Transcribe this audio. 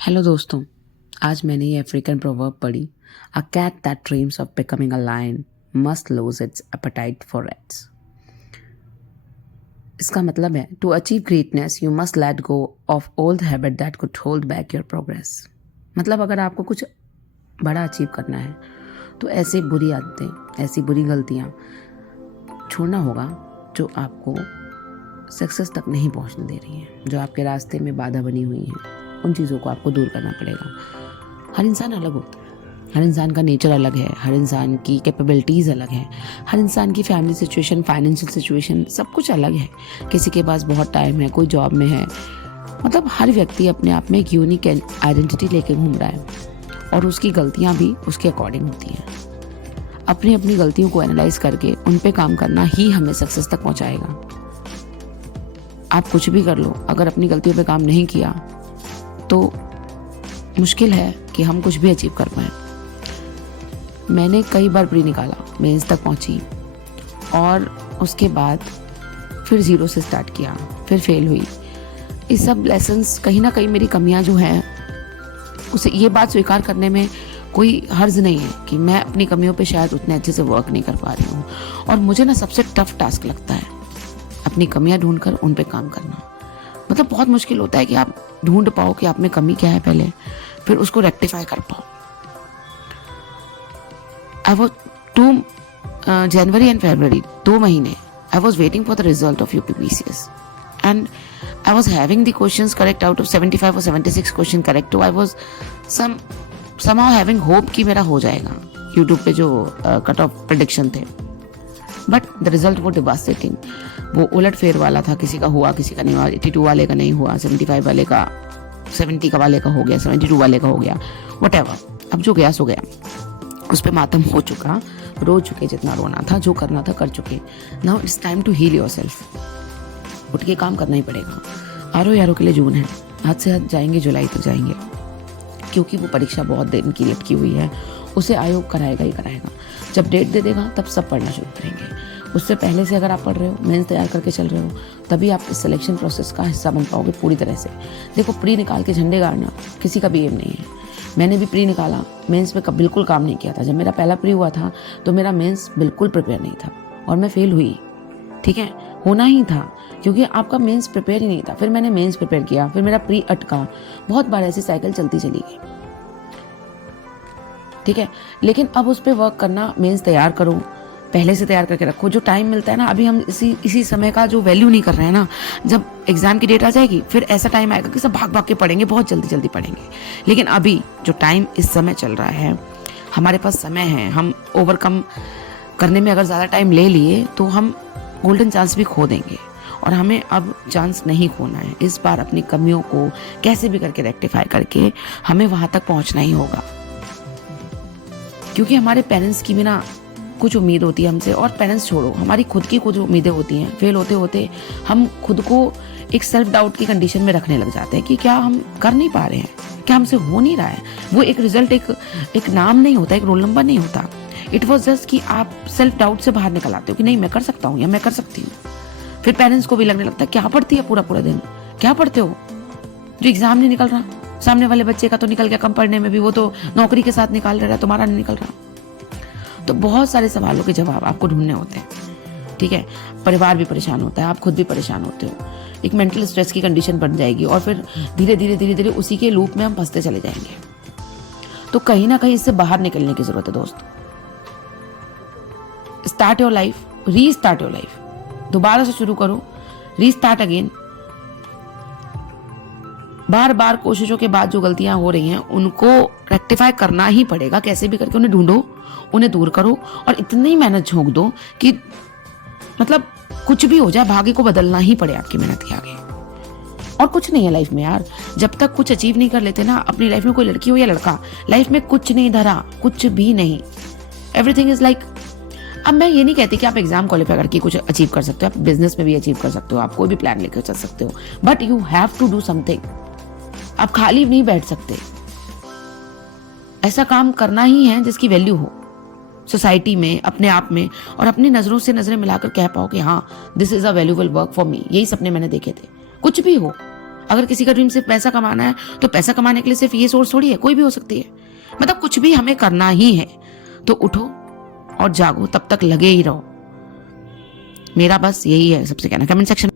Hello दोस्तों, आज मैंने ये अफ्रीकन प्रोवर्ब पढ़ी। A cat that dreams of becoming a lion must lose its appetite for rats. इसका मतलब है to achieve greatness you must let go of all the habit that could hold back your progress. मतलब अगर आपको कुछ बड़ा achieve करना है तो ऐसी बुरी आदतें, ऐसी बुरी गलतियाँ छोड़ना होगा जो आपको सक्सेस तक नहीं पहुंचने दे रही हैं, जो आपके रास्ते में बाधा बनी हुई हैं। उन चीज़ों को आपको दूर करना पड़ेगा। हर इंसान अलग होता है, हर इंसान का नेचर अलग है, हर इंसान की कैपेबिलिटीज़ अलग है, हर इंसान की फैमिली सिचुएशन, फाइनेंशियल सिचुएशन सब कुछ अलग है। किसी के पास बहुत टाइम है, कोई जॉब में है। मतलब हर व्यक्ति अपने आप में एक यूनिक आइडेंटिटी लेके घूम रहा है और उसकी गलतियाँ भी उसके अकॉर्डिंग होती हैं। अपनी अपनी गलतियों को एनालाइज करके उन पे काम करना ही हमें सक्सेस तक पहुँचाएगा। आप कुछ भी कर लो, अगर अपनी गलतियों पे काम नहीं किया तो मुश्किल है कि हम कुछ भी अचीव कर पाएँ। मैंने कई बार प्री निकाला, मेंस तक पहुंची और उसके बाद फिर ज़ीरो से स्टार्ट किया, फिर फेल हुई। इस सब लेसन्स कहीं ना कहीं मेरी कमियां जो हैं उसे ये बात स्वीकार करने में कोई हर्ज नहीं है कि मैं अपनी कमियों पे शायद उतने अच्छे से वर्क नहीं कर पा रही हूँ। और मुझे ना सबसे टफ टास्क लगता है अपनी कमियां ढूंढकर उन पे काम करना। मतलब बहुत मुश्किल होता है कि आप ढूंढ पाओ कि आप में कमी क्या है पहले, फिर उसको रेक्टिफाई कर पाओ। आई वॉज 2 जनवरी एंड फरवरी 2 महीने I was waiting for the result of UPPCS and I was having the questions correct out of 75 और 76 क्वेश्चन करेक्ट। तो I was somehow having hope कि मेरा हो जाएगा यूट्यूब पे जो कट ऑफ प्रेडिक्शन थे। बट द रिजल्ट वो डिवास्टेटिंग, वो उलट फेर वाला था। किसी का हुआ, किसी का नहीं हुआ। 82 वाले का नहीं हुआ, 75 वाले का, 70 का वाले का हो गया, 72 वाले का हो गया, व्हाटएवर। अब जो गया सो गया, उस पर मातम हो चुका, रो चुके जितना रोना था, जो करना था कर चुके। Now it's time to heal yourself. उठ के काम करना ही पड़ेगा। आरो यारों के लिए जून है, हाथ से हाथ जाएंगे, जुलाई तक जाएंगे, क्योंकि वो परीक्षा बहुत दिन की लटकी हुई है। उसे आयोग कराएगा ही कराएगा। जब डेट दे देगा तब सब पढ़ना शुरू करेंगे। उससे पहले से अगर आप पढ़ रहे हो, मेंस तैयार करके चल रहे हो, तभी आप इस सिलेक्शन प्रोसेस का हिस्सा बन पाओगे पूरी तरह से। देखो, प्री निकाल के झंडे गाड़ना किसी का भी एम नहीं है। मैंने भी प्री निकाला, मेंस पे बिल्कुल काम नहीं किया था। जब मेरा पहला प्री हुआ था तो मेरा मेंस बिल्कुल प्रिपेयर नहीं था और मैं फेल हुई। ठीक है, होना ही था क्योंकि आपका मेंस प्रिपेयर ही नहीं था। फिर मैंने मेंस प्रिपेयर किया, फिर मेरा प्री अटका। बहुत बार ऐसी साइकिल चलती चली गई। ठीक है, लेकिन अब उस पर वर्क करना, मेंस तैयार करो, पहले से तैयार करके रखो। जो टाइम मिलता है ना, अभी हम इसी समय का जो वैल्यू नहीं कर रहे हैं ना। जब एग्जाम की डेट आ जाएगी फिर ऐसा टाइम आएगा कि सब भाग भाग के पढ़ेंगे, बहुत जल्दी जल्दी पढ़ेंगे। लेकिन अभी जो टाइम इस समय चल रहा है, हमारे पास समय है। हम ओवरकम करने में अगर ज़्यादा टाइम ले लिए तो हम गोल्डन चांस भी खो देंगे। और हमें अब चांस नहीं खोना है। इस बार अपनी कमियों को कैसे भी करके रेक्टिफाई करके हमें वहाँ तक पहुँचना ही होगा। क्योंकि हमारे पेरेंट्स की भी ना कुछ उम्मीद होती है हमसे, और पेरेंट्स छोड़ो, हमारी खुद की कुछ उम्मीदें होती हैं। फेल होते होते हम खुद को एक सेल्फ डाउट की कंडीशन में रखने लग जाते हैं कि क्या हम कर नहीं पा रहे हैं, क्या हमसे हो नहीं रहा है। वो एक रिजल्ट, एक नाम नहीं होता, एक रोल नंबर नहीं होता। इट वॉज जस्ट कि आप सेल्फ डाउट से बाहर निकल आते हो कि नहीं, मैं कर सकता हूँ या मैं कर सकती हूँ। फिर पेरेंट्स को भी लगने लगता है क्या पढ़ती है पूरा पूरा दिन, क्या पढ़ते हो, जो एग्जाम नहीं निकल रहा। सामने वाले बच्चे का तो निकल गया कम पढ़ने में भी, वो तो नौकरी के साथ निकाल रहा है, तुम्हारा नहीं निकल रहा। तो बहुत सारे सवालों के जवाब आपको ढूंढने होते हैं। ठीक है, परिवार भी परेशान होता है, आप खुद भी परेशान होते हो। एक मेंटल स्ट्रेस की कंडीशन बन जाएगी और फिर धीरे धीरे उसी के लूप में हम फंसते चले जाएंगे। तो कहीं ना कहीं इससे बाहर निकलने की जरूरत है दोस्त। Start your life, restart your life. दोबारा से शुरू करो, रीस्टार्ट अगेन। बार बार कोशिशों के बाद जो गलतियां हो रही हैं उनको रेक्टिफाई करना ही पड़ेगा। कैसे भी करके उन्हें ढूंढो, उन्हें दूर करो और इतनी मेहनत झोंक दो कि मतलब कुछ भी हो जाए, भाग्य को बदलना ही पड़े आपकी मेहनत के आगे। और कुछ नहीं है लाइफ में यार, जब तक कुछ अचीव नहीं कर लेते ना अपनी लाइफ में, कोई लड़की हो या लड़का, लाइफ में कुछ नहीं धरा, कुछ भी नहीं। एवरीथिंग इज लाइक, अब मैं ये नहीं कहती कि आप एग्जाम क्वालिफाई करके कुछ अचीव कर सकते हो, आप बिजनेस में भी अचीव कर सकते हो, आप कोई भी प्लान लेकर चल सकते हो, but you have to do something. आप खाली नहीं बैठ सकते, ऐसा काम करना ही है जिसकी वैल्यू हो सोसाइटी में, अपने आप में, और अपनी नजरों से नजरें मिलाकर कह पाओ कि हाँ, this is a valuable work for me. यही सपने मैंने देखे थे। कुछ भी हो, अगर किसी का ड्रीम सिर्फ पैसा कमाना है तो पैसा कमाने के लिए सिर्फ ये सोर्स थोड़ी है, कोई भी हो सकती है। मतलब कुछ भी हमें करना ही है तो उठो और जागो, तब तक लगे ही रहो। मेरा बस यही है सबसे कहना। Comment section